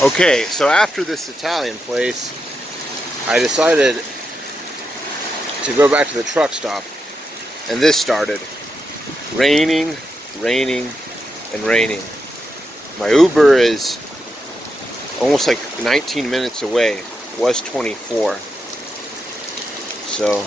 Okay, so after this Italian place, I decided to go back to the truck stop, and this started. Raining, raining, and raining. My Uber is almost like 19 minutes away. It was 24. So